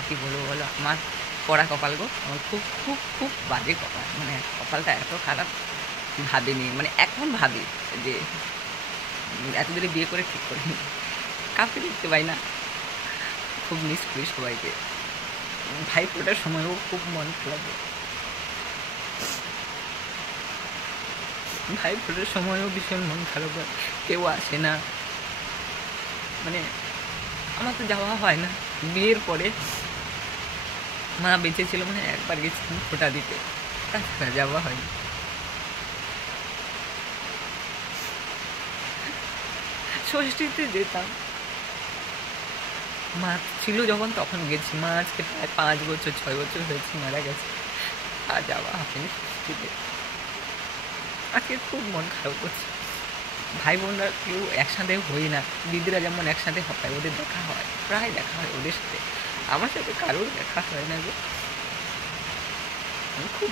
আর কি বলবো বলো, আমার পড়া কপাল গো, আমার খুব খুব খুব বাজে কপাল, মানে কপালটা এত খারাপ ভাবিনি, মানে এখন ভাবি যে এত দূরে বিয়ে করে ঠিক করিনি, কাউকে দেখতে পাই না, খুব মিস করি সবাইকে। ভাই ফোটার সময়ও খুব মন খারাপ, ভাই ফোটার সময়ও ভীষণ মন খারাপ হয়, কেউ আসে না, মানে আমার তো যাওয়া হয় না। বিয়ের পরে মা বেঁচে ছিল মানে একবার গেছিলাম ফোঁটা দিতে, তাছাড়া যাওয়া হয়নি। ষষ্ঠীতে যেতাম, মা ছিল যখন তখন গেছি, মা আজকে প্রায় 5 বছর 6 বছর হয়েছে মারা গেছে, আর যাওয়া হয়নি ষষ্ঠীতে। আজকে খুব মন খারাপ করছে, ভাই বোনরা কেউ একসাথে হই না, দিদিরা যেমন একসাথে হয়, ওদের দেখা হয়, প্রায় দেখা হয় ওদের সাথে, আমার সাথে কারোর দেখা হয় না গো, খুব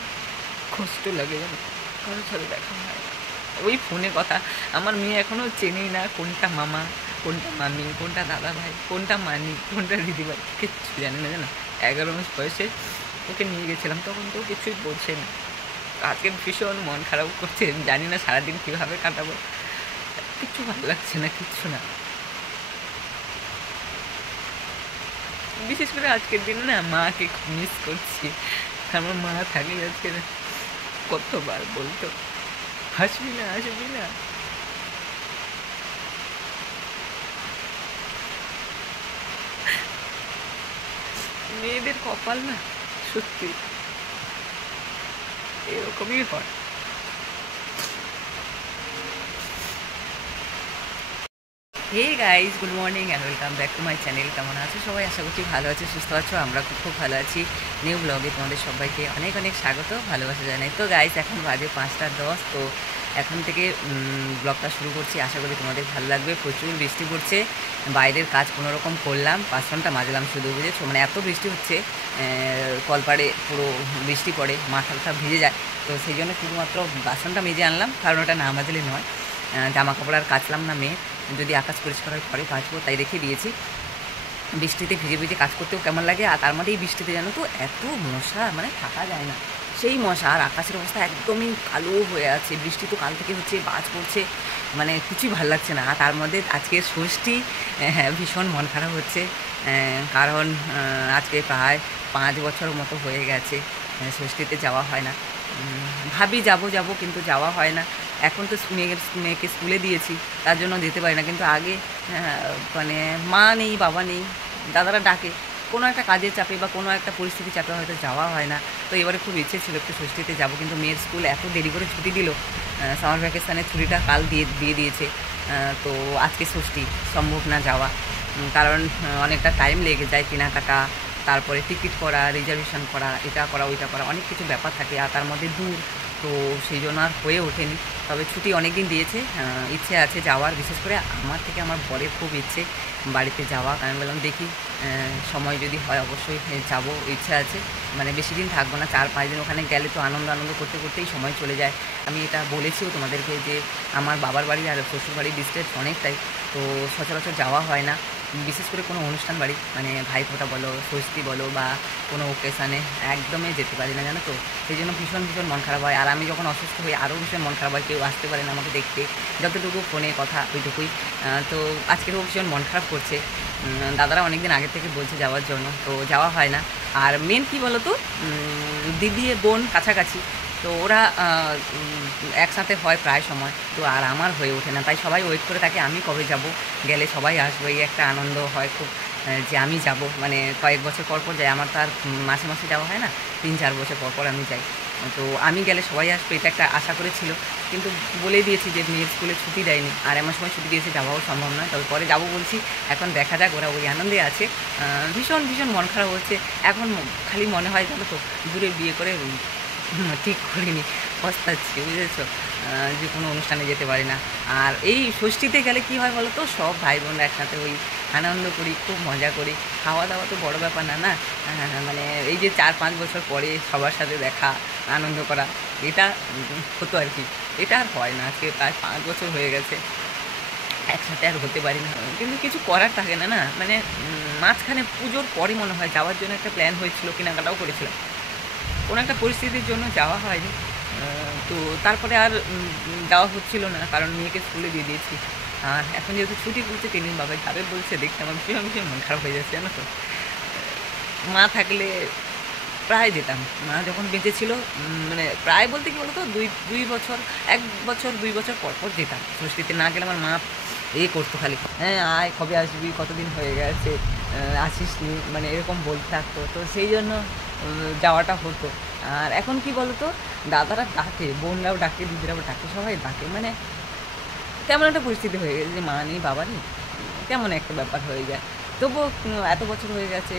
কষ্ট লাগে যেন কারোর সাথে দেখা হয় না, ওই ফোনে কথা। আমার মেয়ে এখনও চেনেই না কোনটা মামা, কোনটা মামি, কোনটা দাদা ভাই, কোনটা মানি, কোনটা দিদিভাই, কিচ্ছু জানে না, জানো। 11 মাস বয়সে ওকে নিয়ে গেছিলাম, তখন তো কিছুই বলছে না। আজকে ভীষণ মন খারাপ করছে, জানি না সারাদিন কীভাবে কাটাবো, কিচ্ছু ভালো লাগছে না, কিচ্ছু না। বিশেষ করে আজকের দিনে না মাকে খুব মিস করছি, আমার মা থাকলে আজকে কতবার বলতো হাসবি না হাসবি না। মেয়েদের কপাল না সত্যি এরকমই হয়। Hey guys, good morning and welcome back to my channel. কেমন আছো সবাই? আশা করছি ভালো আছো, সুস্থ আছো। আমরা খুব খুব ভালো আছি। নিউ ব্লগে তোমাদের সবাইকে অনেক অনেক স্বাগত, ভালোবাসা জানাই। তো গাইজ এখন বাজে 5টা 10, তো এখন থেকে ব্লগটা শুরু করছি। আশা করি তোমাদের ভালো লাগবে। প্রচুর বৃষ্টি পড়ছে, বাইরের কাজ কোনোরকম করলাম, বাসনটা মাজলাম শুধু, বুঝেছো, মানে এত বৃষ্টি হচ্ছে, কলপাড়ে পুরো বৃষ্টি পড়ে, মাথাটা ভিজে যায়, তো সেই জন্য শুধুমাত্র বাসনটা মেজে আনলাম, কারণ ওটা না মাজলে নয়। জামা কাপড় আর কাচলাম না, মেয়ে যদি আকাশ পরিষ্কার হওয়ার পরে কাচবো, তাই রেখে দিয়েছি। বৃষ্টিতে ভিজে ভিজে কাজ করতেও কেমন লাগে, আর তার মধ্যে এই বৃষ্টিতে জানো তো এত মশা, মানে থাকা যায় না সেই মশা, আর আকাশের অবস্থা একদমই কালো হয়ে আছে, বৃষ্টি তো কাল থেকে হচ্ছে, বাজ পড়ছে, মানে কিছুই ভালো লাগছে না। আর তার মধ্যে আজকে ষষ্ঠী, হ্যাঁ ভীষণ মন খারাপ হচ্ছে, কারণ আজকে প্রায় 5 বছর মতো হয়ে গেছে ষষ্ঠীতে যাওয়া হয় না। ভাবি যাব যাব, কিন্তু যাওয়া হয় না। এখন তো মেয়েকে স্কুলে দিয়েছি, তার জন্য যেতে পারি না, কিন্তু আগে মানে মা নেই, বাবা নেই, দাদারা ডাকে, কোনো একটা কাজের চাপে বা কোনো একটা পরিস্থিতির চাপে হয়তো যাওয়া হয় না। তো এবারে খুব ইচ্ছে ছিল একটু ষষ্ঠীতে যাবো, কিন্তু মেয়ের স্কুল এত দেরি করে ছুটি দিল, সামার ভ্যাকেশানের ছুটিটা কাল দিয়ে দিয়েছে, তো আজকে ষষ্ঠী, সম্ভব না যাওয়া, কারণ অনেকটা টাইম লেগে যায়, কেনাকাটা, তারপরে টিকিট করা, রিজার্ভেশন করা, এটা করা ওইটা করা, অনেক কিছু ব্যাপার থাকে, আর তার মধ্যে দূর, তো সেই জন্য আর হয়ে ওঠেনি। তবে ছুটি অনেক দিন দিয়েছে, ইচ্ছে আছে যাওয়ার, বিশেষ করে আমার থেকে আমার বরের খুব ইচ্ছে বাড়িতে যাওয়া, কারণ বললাম দেখি সময় যদি হয় অবশ্যই যাব, ইচ্ছে আছে, মানে বেশি দিন থাকবো না, 4-5 দিন ওখানে গেলে তো আনন্দ আনন্দ করতে করতেই সময় চলে যায়। আমি এটা বলেছিও তোমাদেরকে যে আমার বাবার বাড়ি আর শ্বশুর বাড়ির ডিস্টেন্স অনেকটাই, তো সচরাচর যাওয়া হয় না, বিশেষ করে কোনো অনুষ্ঠান বাড়ি, মানে ভাইফোঁটা বলো, ষষ্ঠী বলো, বা কোনো ওকেশানে একদমই যেতে পারি না, জানো তো, সেই জন্য ভীষণ ভীষণ মন খারাপ হয়। আর আমি যখন অসুস্থ হই আরও ভীষণ মন খারাপ হয়, কেউ আসতে পারে না আমাকে দেখতে, যতটুকু ফোনে কথা ওইটুকুই। তো আজকেরও ভীষণ মন খারাপ করছে, দাদারা অনেক দিন আগে থেকে বলছে যাওয়ার জন্য, তো যাওয়া হয় না। আর মেন কী বলো তো, দিদি বোন কাছাকাছি, তো ওরা একসাথে হয় প্রায় সময়, তো আর আমার হয়ে ওঠে না, তাই সবাই ওয়েট করে থাকে আমি কবে যাব, গেলে সবাই আসবো, এই একটা আনন্দ হয় খুব, যে আমি যাব, মানে কয়েক বছর পর পর যাই, আমার তো আর মাসে মাসে যাওয়া হয় না, 3-4 বছর পর পর আমি যাই, তো আমি গেলে সবাই আসবে, এটা একটা আশা করেছিল, কিন্তু বলেই দিয়েছি যে মেয়ের স্কুলে ছুটি দেয়নি, আর এমন সময় ছুটি দিয়েছে যাওয়াও সম্ভব নয়, তবে পরে যাবো বলছি, এখন দেখা যাক, ওরা ওই আনন্দে আছে। ভীষণ ভীষণ মন খারাপ হচ্ছে, এখন খালি মনে হয় জানো তো দূরে বিয়ে করে ঠিক করিনি, পস্তাচ্ছি, বুঝেছো, যে কোনো অনুষ্ঠানে যেতে পারি না। আর এই ষষ্ঠীতে গেলে কি হয় বলো তো, সব ভাই বোনরা একসাথে ওই আনন্দ করি, খুব মজা করি, খাওয়া দাওয়া তো বড় ব্যাপার না, না, মানে এই যে 4-5 বছর পরে সবার সাথে দেখা, আনন্দ করা, এটা হতো আর কি, এটা আর হয় না, আজকে প্রায় 5 বছর হয়ে গেছে একসাথে আর হতে পারি না, কিন্তু কিছু করার থাকে না, না মানে মাঝখানে পুজোর পরে মনে হয় যাওয়ার জন্য একটা প্ল্যান হয়েছিল, কেনাকাটাও করেছিলাম, কোনো একটা পরিস্থিতির জন্য যাওয়া হয়নি। তো তারপরে আর যাওয়া হচ্ছিল না, কারণ মেয়েকে স্কুলে দিয়ে দিয়েছি। আর এখন যেহেতু ছুটি বলছে 3 দিন বাবা যাবে বলছে, দেখতে আমার ভীষণ ভীষণ মন খারাপ হয়ে যাচ্ছে জানো তো। মা থাকলে প্রায় যেতাম, মা যখন বেঁচে ছিল, মানে প্রায় বলতে কি বলতো, দুই বছর, 1 বছর 2 বছর পর পর যেতাম। ষষ্ঠীতে না গেলে আমার মা করতো খালি, হ্যাঁ আয়, কবে আসবি, কতদিন হয়ে গেছে, আসিস নি, মানে এরকম বলতে থাকতো। তো সেই জন্য যাওয়াটা হতো। আর এখন কি বলতো, দাদারা ডাকে, বোনরাও ডাকে, দিদিরাও ডাকে, সবাই ডাকে, মানে কেমন একটা পরিস্থিতি হয়ে গেছে যে মা নেই বাবা নেই, কেমন একটা ব্যাপার হয়ে যায়। তবুও এত বছর হয়ে গেছে,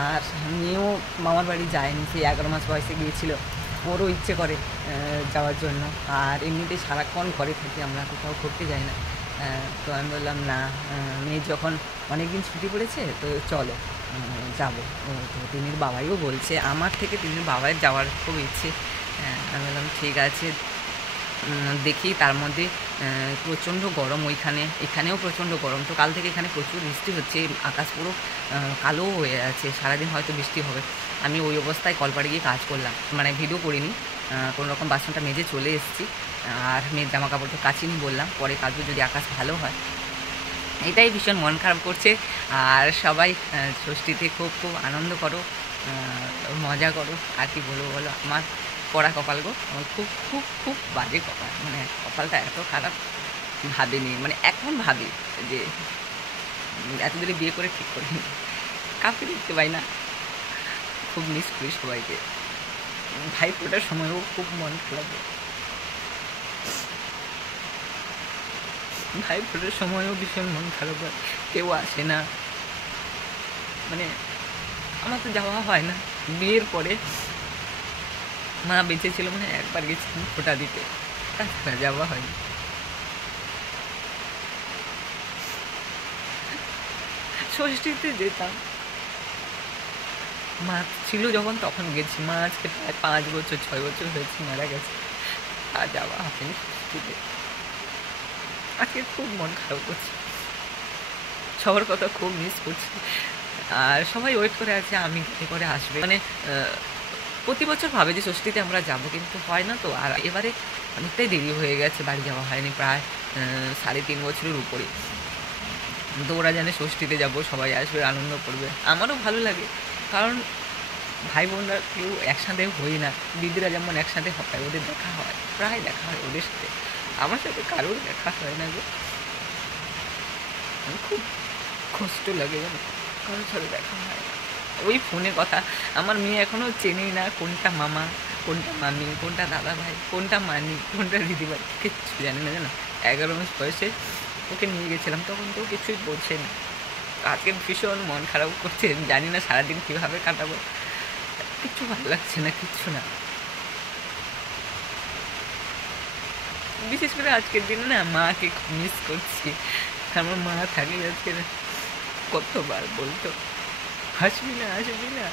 আর মেয়েও মামার বাড়ি যায়নি, সেই 11 মাস বয়সে গিয়েছিল। ওরও ইচ্ছে করে যাওয়ার জন্য। আর এমনিতেই সারাক্ষণ ঘরে থাকি, আমরা কোথাও ঘুরতে যাই না। তো আমি বললাম না, মেয়ের যখন অনেক দিন ছুটি পড়েছে তো চলো যাবো। তো তিনির বাবাইও বলছে, আমার থেকে তিনির বাবার যাওয়ার খুব ইচ্ছে। আমি বললাম ঠিক আছে, দেখি। তার মধ্যে প্রচণ্ড গরম ওইখানে, এখানেও প্রচণ্ড গরম। তো কাল থেকে এখানে প্রচুর বৃষ্টি হচ্ছে, আকাশ পুরো কালো হয়ে আছে, সারাদিন হয়তো বৃষ্টি হবে। আমি ওই অবস্থায় কলপাড়ে গিয়ে কাজ করলাম, মানে ভিডিও করিনি, কোনো রকম বাসনটা মেজে চলে এসেছি। আর মেয়ের জামা কাপড় তো কাচিনি বললাম, পরে কাচবো যদি আকাশ ভালো হয়। এটাই ভীষণ মন খারাপ করছে। আর সবাই ষষ্ঠীতে খুব খুব আনন্দ করো, মজা করো। আর কি বলবো বলো, আমার পড়া কপাল গো, আমার খুব খুব খুব বাজে কপাল, মানে কপালটা এত খারাপ ভাবিনি, মানে এখন ভাবি যে এত দূরে বিয়ে করে ঠিক করিনি, কাউকে দেখতে পাই না, খুব মিস করি সবাইকে। ভাই ফোটার সময়ও খুব মন খারাপ, ভাই ফোটার সময়ও ভীষণ মন খারাপ হয়, কেউ আসে না, মানে আমার তো যাওয়া হয় না। বিয়ের পরে মা বেঁচে ছিল, মানে একবার গেছিলাম ফোঁটা দিতে, তাছাড়া যাওয়া হয়নি। ষষ্ঠীতে যেতাম, মা ছিল যখন তখন গেছি, মা আজকে প্রায় 5 বছর 6 বছর হয়েছে মারা গেছে, আর যাওয়া হয়নি ষষ্ঠীতে। আজকে খুব মন খারাপ করছে, সবার কথা খুব মিস করছি। আর সবাই ওয়েট করে আছে আমি কী করে আসবে, মানে প্রতি বছর ভাবে যে ষষ্ঠীতে আমরা যাব, কিন্তু হয় না তো। আর এবারে অনেকটাই দেরি হয়ে গেছে, বাড়ি যাওয়া হয়নি প্রায় 3.5 বছরের উপরে। তো ওরা জানে ষষ্ঠীতে যাব, সবাই আসবে, আনন্দ করবে, আমারও ভালো লাগে। কারণ ভাই বোনরা কেউ একসাথে হই না, দিদিরা যেমন একসাথে হয়, ওদের দেখা হয়, প্রায় দেখা হয় ওদের সাথে, আমার সাথে কারোর দেখা হয় না গো। খুব কষ্ট লাগে জানো, কারোর সাথে দেখা হয় না, ওই ফোনে কথা। আমার মেয়ে এখনও চেনেই না কোনটা মামা, কোনটা মামি, কোনটা দাদা ভাই, কোনটা মানি, কোনটা দিদিভাই, কিচ্ছু জানি না জানো। 11 মাস বয়সে ওকে নিয়ে গেছিলাম, তখন তো কিছুই বলছে না। আজকে ভীষণ মন খারাপ করছে, জানি না সারাদিন কীভাবে কাটাবো, কিচ্ছু ভালো লাগছে না, কিচ্ছু না। বিশেষ করে আজকের দিনে না মাকে খুব মিস করছি। আমার মা থাকলে আজকে কতবার বলতো, আসবি না আসবি না।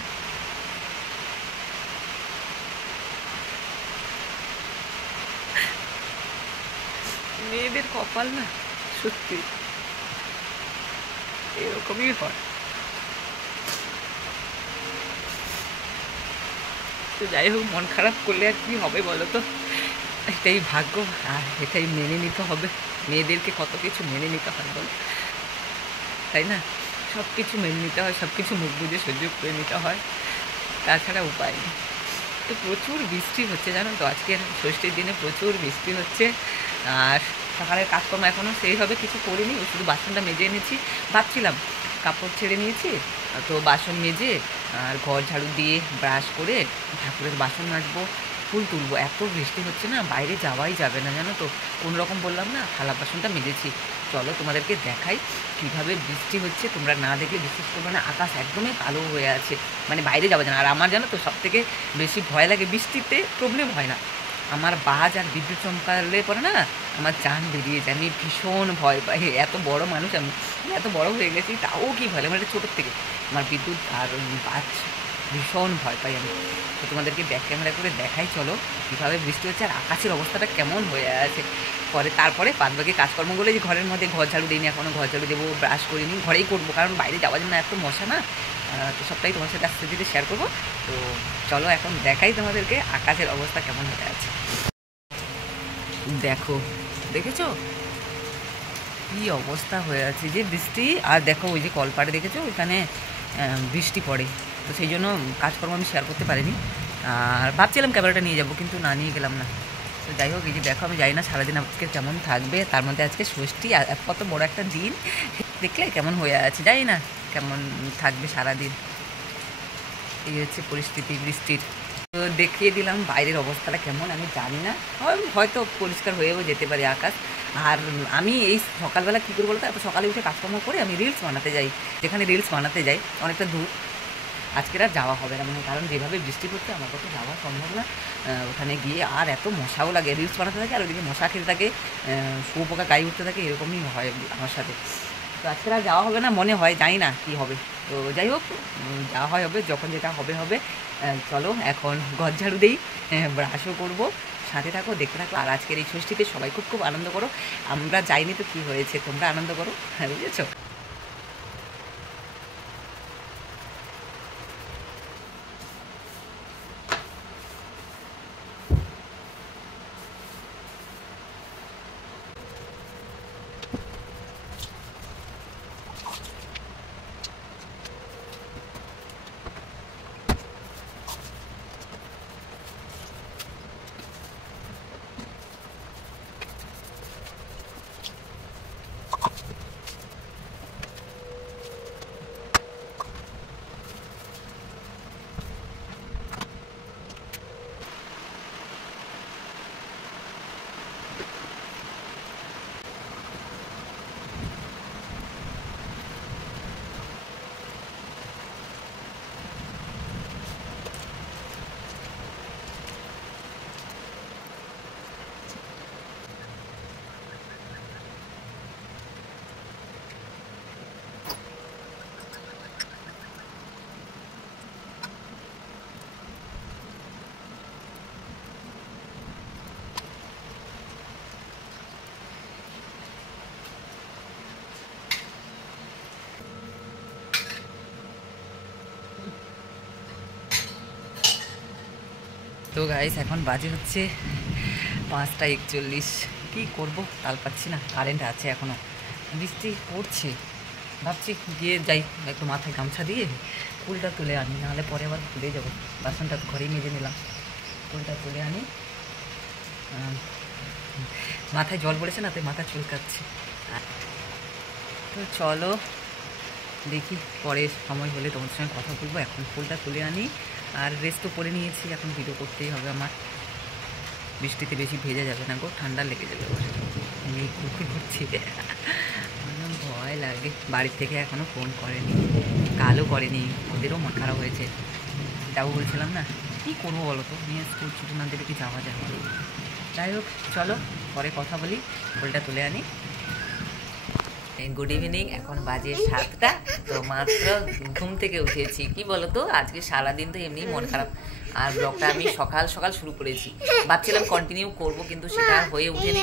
মেয়েদের কপাল না সত্যি এরকমই হয়। তো যাই হোক, মন খারাপ করলে আর কি হবে বলো তো, এটাই ভাগ্য, আর এটাই মেনে নিতে হবে। মেয়েদেরকে কত কিছু মেনে নিতে হয় বলো, তাই না? সব কিছু মেনে নিতে হয়, সব কিছু মুখ বুঝে সহ্য করে নিতে হয়, তাছাড়া উপায় নেই। তো প্রচুর বৃষ্টি হচ্ছে জানো তো, আজকের ষষ্ঠীর দিনে প্রচুর বৃষ্টি হচ্ছে। আর সকালের কাজকর্ম এখনও সেইভাবে কিছু করিনি, শুধু বাসনটা মেজে এনেছি, ভাবছিলাম কাপড় ছেড়ে নিয়েছি, তো বাসন মেজে আর ঘর ঝাড়ু দিয়ে ব্রাশ করে ঠাকুরের বাসন মাজবো, ফুল তুলবো। এত বৃষ্টি হচ্ছে না, বাইরে যাওয়াই যাবে না জানো তো। কোনো রকম বললাম না, থালা বাসনটা মেজেছি। চলো তোমাদেরকে দেখাই কীভাবে বৃষ্টি হচ্ছে, তোমরা না দেখলে বিশ্বাস করবে না, আকাশ একদমই কালো হয়ে আছে, মানে বাইরে যাওয়া যায় না। আর আমার জানো তো সবথেকে বেশি ভয় লাগে, বৃষ্টিতে প্রবলেম হয় না, আমার বাজ আর বিদ্যুৎ চমকালে পরে না আমার জান বেরিয়ে যায়, আমি ভীষণ ভয় পাই। এত বড় মানুষ আমি, এত বড় হয়ে গেছি, তাও কি ভয় লাগে, মানে ছোটোর থেকে আমার বিদ্যুৎ আর বাজ ভীষণ ভয় পাই আমি। তো তোমাদেরকে ব্যাক ক্যামেরা করে দেখাই চলো কীভাবে বৃষ্টি হচ্ছে আর আকাশের অবস্থাটা কেমন হয়ে আছে। তারপরে বাদবাকি কাজকর্মগুলো যে ঘরের মধ্যে ঘর ঝাড়ু দিইনি, এখনও ঘর ঝাড়ু দেবো, ব্রাশ করিনি, ঘরেই করবো কারণ বাইরে যাওয়ার জন্য এত মশা না। তো সবটাই তোমার সাথে আস্তে ধীরে শেয়ার করবো। তো চলো এখন দেখাই তোমাদেরকে আকাশের অবস্থা কেমন হয়ে আছে। দেখো, দেখেছো কি অবস্থা হয়ে আছে যে বৃষ্টি। আর দেখো ওই যে কলপাড়ে দেখেছো ওইখানে বৃষ্টি পড়ে, তো সেই জন্য কাজকর্ম আমি শেয়ার করতে পারিনি। আর ভাবছিলাম ক্যামেরাটা নিয়ে যাব কিন্তু না নিয়ে গেলাম না। তো যাই হোক, এই যে দেখো আমি জানি না সারাদিন আজকে কেমন থাকবে, তার মধ্যে আজকে ষষ্ঠী, কত বড় একটা দিন, দেখলে কেমন হয়ে আছে, জানি না কেমন থাকবে সারাদিন। এই হচ্ছে পরিস্থিতি বৃষ্টির। তো দেখিয়ে দিলাম বাইরের অবস্থাটা কেমন, আমি জানি না, হয়তো পরিষ্কার হয়েও যেতে পারে আকাশ। আর আমি এই সকালবেলা কী করবো বলতো, এত সকালে উঠে কাজকর্ম করে আমি রিলস বানাতে যাই, যেখানে রিলস বানাতে যাই অনেকটা দূর। আজকের আর যাওয়া হবে না মানে, কারণ যেভাবে বৃষ্টি পড়ছে আমার পক্ষে যাওয়া সম্ভব না। ওখানে গিয়ে আর এত মশাও লাগে, রিলস বানাতে থাকে আর ওইদিকে মশা খেতে থাকে, শুয়োপোকা গায়ে উঠতে থাকে, এরকমই হয় আমার সাথে। তো আজকের আর যাওয়া হবে না মনে হয়, জানি না কী হবে। তো যাই হোক, যাওয়া হয় হবে, যখন যেটা হবে হবে। চলো এখন ঘর ঝাড়ু দিই, ব্রাশও করবো, সাথে থাকো, দেখতে থাকো। আর আজকের এই ষষ্ঠীতে সবাই খুব খুব আনন্দ করো। আমরা যাইনি তো কী হয়েছে, তোমরা আনন্দ করো, হ্যাঁ বুঝেছো। তো গাইস এখন বাজে হচ্ছে 5টা 41। কী করবো, তাল পাচ্ছি না, কারেন্ট আছে এখনও, বৃষ্টি পড়ছে। ভাবছি গিয়ে যাই একটু মাথায় গামছা দিয়ে ফুলটা তুলে আনি, নাহলে পরে আবার ভুলে যাবো। বাসনটা ঘরেই মেজে নিলাম, ফুলটা তুলে আনি। মাথায় জল পড়েছে না, তাই মাথা চুলকাচ্ছে। তো চলো দেখি পরে সময় হলে তোমার সঙ্গে কথা বলবো। এখন ফুলটা তুলে আনি, আর রেস্ট তো করে নিয়েছি, এখন ভিডিও করতেই হবে আমার। বৃষ্টিতে বেশি ভেজা যাবে না গো, ঠান্ডা লেগে যাবে। আমি কুকুর করছি, ভয় লাগে। বাড়ির থেকে এখনও ফোন করেনি, কালও করেনি, ওদেরও মন খারাপ হয়েছে। যাবো বলছিলাম না, কী করবো বলো তো, নিয়ে স্কুল ছুটি না দিলে কি যাওয়া যায়। যাই হোক চলো পরে কথা বলি, ফুলটা তুলে আনি। গুড ইভিনিং, এখন বাজে 7টা। তো মাত্র ঘুম থেকে উঠেছি। কি বলতো, আজকে সারাদিন তো এমনি মন খারাপ। আর ব্লগটা আমি সকাল সকাল শুরু করেছি, ভাবছিলাম কন্টিনিউ করব, কিন্তু সেটা হয়ে উঠেনি,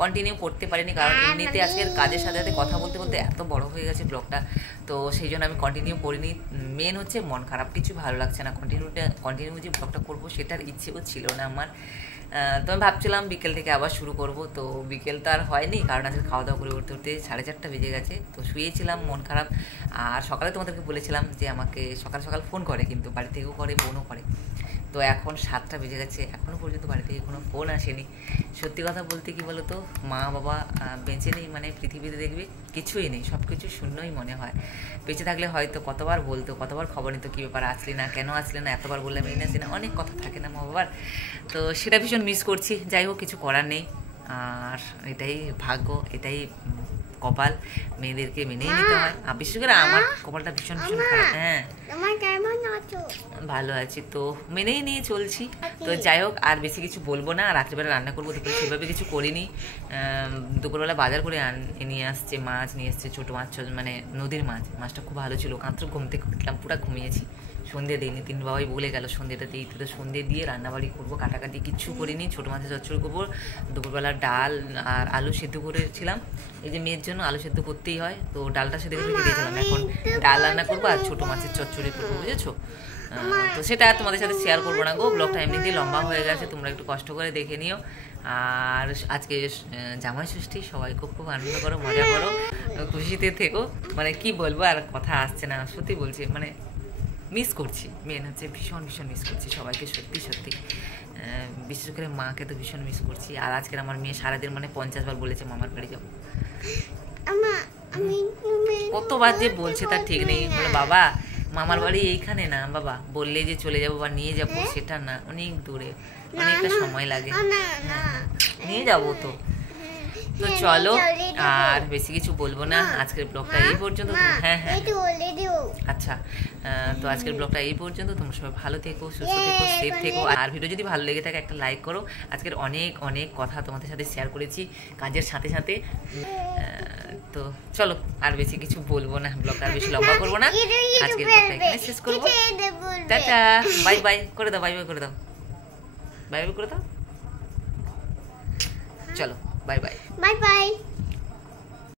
কন্টিনিউ করতে পারিনি। কারণ এমনিতে আজকের কাজের সাথে সাথে কথা বলতে বলতে এত বড় হয়ে গেছে ব্লগটা, তো সেই জন্য আমি কন্টিনিউ করিনি। মেন হচ্ছে মন খারাপ, কিছু ভালো লাগছে না। কন্টিনিউ যে ব্লগটা করবো সেটার ইচ্ছেও ছিল না আমার। তো আমি ভাবছিলাম বিকেল থেকে আবার শুরু করব, তো বিকেল তো আর হয়নি, কারণ আজকে খাওয়া দাওয়া করে উঠতে উঠতে 4:30 বেজে গেছে। তো শুয়েছিলাম, মন খারাপ। আর সকালে তোমাদেরকে বলেছিলাম যে আমাকে সকাল সকাল ফোন করে, কিন্তু বাড়ি থেকেও করে, বোনও করে। তো এখন 7টা বেজে গেছে, এখনও পর্যন্ত বাড়ি থেকে কোনো ফোন আসেনি। সত্যি কথা বলতে কি বলো তো, মা বাবা বেঁচে নেই মানে পৃথিবীতে দেখবে কিছুই নেই, সব কিছু শূন্যই মনে হয়। বেঁচে থাকলে হয়তো কতবার বলতো, কতবার খবর নিত, কী ব্যাপার আসলি না, কেন আসলে না, এতবার বললাম এই না সে না, অনেক কথা থাকে না মা বাবার। তো সেটা ভীষণ মিস করছি। যাই হোক, কিছু করার নেই, আর এটাই ভাগ্য, এটাই কপাল, মেয়েদেরকে মেনেই নিতে হয়। আর বিশেষ করে আমার কপালটা ভীষণ ভীষণ খারাপ। হ্যাঁ ভালো আছি, তো মেনেই নিয়ে চলছি। তো যাই হোক, আর বেশি কিছু বলবো না। রাত্রিবেলা রান্না করবো, দুপুরে সেভাবে কিছু করিনি। দুপুরবেলা বাজার করে নিয়ে আসছে, মাছ নিয়ে এসছে, ছোটো মাছ, মানে নদীর মাছ। মাছটা খুব ভালো ছিল। কাঁত্র ঘুম থেকে উঠলাম, পুরো ঘুমিয়েছি। সন্ধ্যে দিইনি, তিন বাবাই বলে গেল সন্ধ্যেটা দিই, তো সন্ধ্যে দিয়ে রান্নাবাড়ি করবো, কাটাকাটি কিচ্ছু করিনি। ছোটো মাছের চচ্চড়ি করবো। দুপুরবেলা ডাল আর আলু সেদ্ধ করেছিলাম। এই যে মেয়ের জন্য আলু সেদ্ধ করতেই হয়, তো ডালটা সেদ্ধ করে রেখে দিয়েছিলাম। এখন ডাল রান্না করবো আর ছোটো মাছের চচ্চড়ি করবো, বুঝেছো? তো সেটা তোমাদের সাথে শেয়ার করবো না গো, ব্লগটা এমনিতেই লম্বা হয়ে গেছে, তোমরা একটু কষ্ট করে দেখে নিও। আর আজকে জামাই ষষ্ঠী, সবাই খুব খুব আনন্দ করো, মজা করো, খুশিতে থেকো। মানে কি বলবো, আর কথা আসছে না, সত্যি বলছি, মানে মিস করছি। মেন হচ্ছে ভীষণ ভীষণ মিস করছি সবাইকে, সত্যি সত্যি। বিশেষ করে মাকে তো ভীষণ মিস করছি। আর আজকের আমার মেয়ে সারাদিন মানে 50 বার বলেছে মামার বাড়ি যাবো। কতবার যে বলছে তার ঠিক নেই। বলে বাবা মামার বাড়ি এইখানে না বাবা, বললে যে চলে যাবো বা নিয়ে যাবো সেটা না, অনেক দূরে, অনেকটা সময় লাগে। নিয়ে যাবো তো। তো চলো, আর বেশি কিছু বলবো না, আজকের ব্লগটা এই পর্যন্ত। হ্যাঁ হ্যাঁ আচ্ছা, তো আজকের ব্লগটা এই পর্যন্ত। তোমরা সবাই ভালো থেকো, সুস্থ থেকো, সেফ থেকো। আর ভিডিও যদি ভালো লেগে থাকে একটা লাইক করো। আজকের অনেক অনেক কথা তোমাদের সাথে শেয়ার করেছি কাজের সাথে সাথে। তো চলো, আর বেশি কিছু বলবো না, ব্লগটা আর বেশি লম্বা করবো না, আজকের ব্লগটা এখানে শেষ করবো। টাটা, বাই বাই করে দাও, বাই বাই করে দাও, বাই বাই করে দাও। চলো, বাই বাই, বাই বাই।